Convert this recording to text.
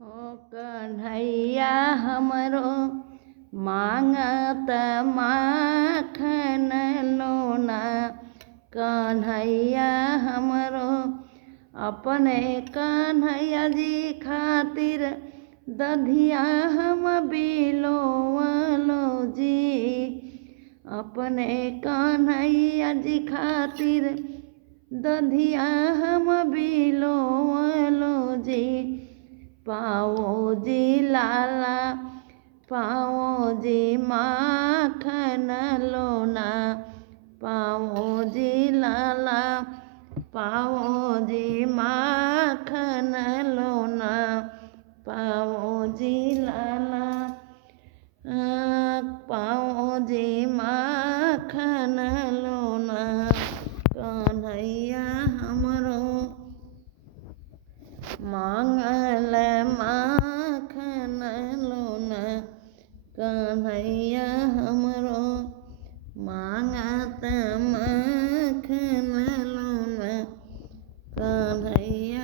ओ कन्हैया हमरो मांगत माखन लोना। कन्हैया हमरो अपने कन्हैया जी खातिर दधिया हम बिलोवलो जी। अपने कन्हैया जी खातिर दधिया हम बिलोवलो जी। पाओ जी लाला पाओ जी माखन लोना। पाओ जी लाला पाओ जी माखन लोना। पाओ जी लाला पाओ जी माखन लोना। कन्हैया हमरो मांगल माखन लोना। कन्हैया हमरो मांगत माखन लोना। कन्हैया